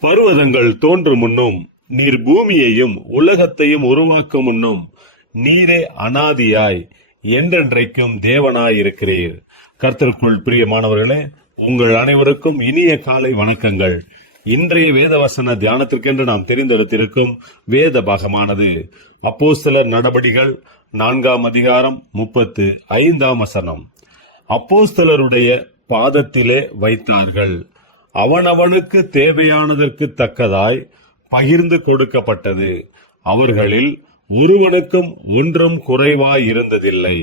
பர்வதங்கள் தோன்றும் முன்னும் நீர் பூமியையும் உலகத்தையும் உருவாக்கும் முன்னும் நீரே அனாதியாய் என்றென்றைக்கும் தேவனாய் இருக்கிறீர் கர்த்தருக்குள் பிரியமானவர்களே உங்கள் அனைவருக்கும் இனிய காலை வணக்கங்கள். இன்றைய வேதவசன தியானத்திற்கென்று நாம் தெரிந்தெடுத்திருக்கும் வேத பாகமானது அப்போஸ்தலர் நடபடிகள் நான்காம் அதிகாரம் முப்பத்து ஐந்தாம் வசனம். அப்போஸ்தலருடைய பாதத்திலே வைத்தார்கள். அவனவனுக்கு தேவையானதற்கு தக்கதாய் பகிர்ந்து கொடுக்கப்பட்டது. அவர்களில் ஒருவனுக்கும் ஒன்றும் குறைவாய் இருந்ததில்லை.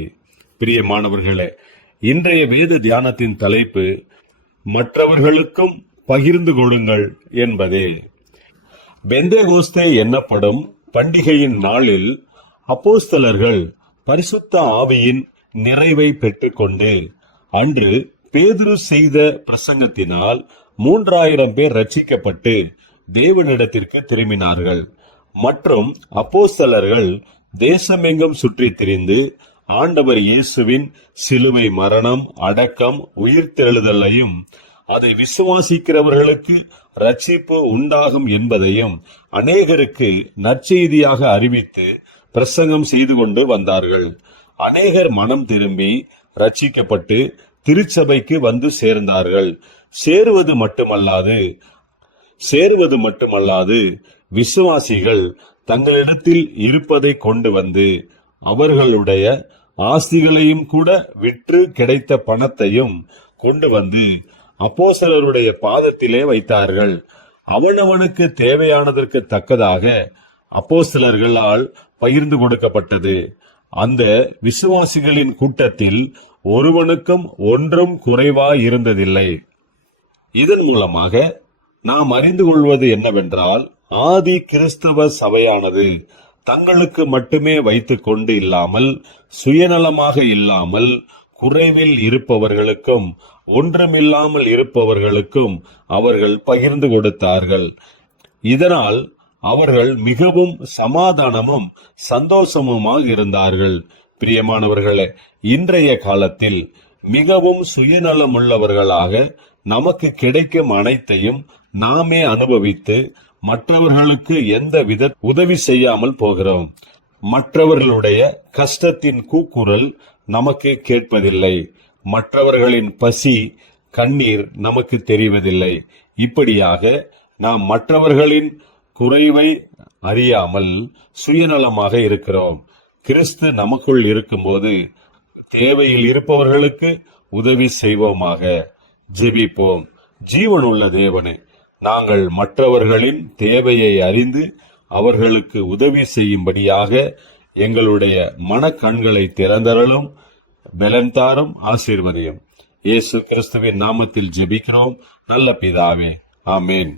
பிரியமானவர்களே இன்றைய வேத தியானத்தின் தலைப்பு மற்றவர்களுக்கும் பகிர்ந்து கொடுங்கள் என்பதே. பெந்தேகோஸ்தே என்னப்படும் பண்டிகையின் நாளில் அப்போஸ்தலர்கள் பரிசுத்த ஆவியின் நிறைவை பெற்றுக்கொண்டு அன்று பேதுரு செய்த பிரசங்கத்தினால் மூன்றாயிரம் பேர் ரட்சிக்கப்பட்டு தேவனிடத்திற்கு திரும்பினார்கள். மற்றும் அப்போஸ்தலர்கள் தேசமெங்கும் சுற்றி திரிந்து ஆண்டவர் இயேசுவின் சிலுவை மரணம் அடக்கம் உயிர்த்தெழுதலையும் அதை விசுவாசிக்கிறவர்களுக்கு ரட்சிப்பு உண்டாகும் என்பதையும் அநேகருக்கு நற்செய்தியாக அறிவித்து பிரசங்கம் செய்து கொண்டு வந்தார்கள். அநேகர் மனம் திரும்பி ரட்சிக்கப்பட்டு திருச்சபைக்கு வந்து சேர்ந்தார்கள். சேருவது மட்டுமல்லாது சேருவது மட்டுமல்லாது விசுவாசிகள் தங்களிடத்தில் இருப்பதை கொண்டு வந்து அவர்களுடைய ஆஸ்திகளையும் கூட விற்று கிடைத்த பணத்தையும் கொண்டு வந்து அப்போசலருடைய பாதத்திலே வைத்தார்கள். அவனவனுக்கு தேவையானதற்கு தக்கதாக அப்போசலர்களால் பகிர்ந்து கொடுக்கப்பட்டது. அந்த விசுவாசிகளின் கூட்டத்தில் ஒருவனுக்கும் ஒன்றும் குறைவாய் இருந்ததில்லை. இதன் மூலமாக நாம் அறிந்து கொள்வது என்னவென்றால் ஆதி கிறிஸ்தவ சபையானது தங்களுக்கு மட்டுமே வைத்துக் கொண்டு இல்லாமல் சுயநலமாக இல்லாமல் குறைவில் இருப்பவர்களுக்கும் ஒன்றுமில்லாமல் இருப்பவர்களுக்கும் அவர்கள் பகிர்ந்து கொடுத்தார்கள். இதனால் அவர்கள் மிகவும் சமாதானமும் சந்தோஷமுமாக இருந்தார்கள் பிரியமானவர்களே இன்றைய காலத்தில் மிகவும் சுயநலமுள்ளவர்களாக நமக்கு கிடைக்கும் அனைத்தையும் நாமே அனுபவித்து மற்றவர்களுக்கு எந்த வித உதவி செய்யாமல் போகிறோம். மற்றவர்களுடைய கஷ்டத்தின் கூக்குரல் நமக்கு கேட்பதில்லை. மற்றவர்களின் பசி கண்ணீர் நமக்கு தெரிவதில்லை. இப்படியாக நாம் மற்றவர்களின் குறைவை அறியாமல் சுயநலமாக இருக்கிறோம். கிறிஸ்து நமக்குள் இருக்கும்போது தேவையில் இருப்பவர்களுக்கு உதவி செய்வோமாக. ஜெபிப்போம். ஜீவனுள்ள தேவனே நாங்கள் மற்றவர்களின் தேவையை அறிந்து அவர்களுக்கு உதவி செய்யும்படியாக எங்களுடைய மனக்கண்களை திறந்தரலும் பலன்தாரும் ஆசீர்வதியும். இயேசு கிறிஸ்துவின் நாமத்தில் ஜெபிக்கிறோம். நல்ல பிதாவே ஆமேன்.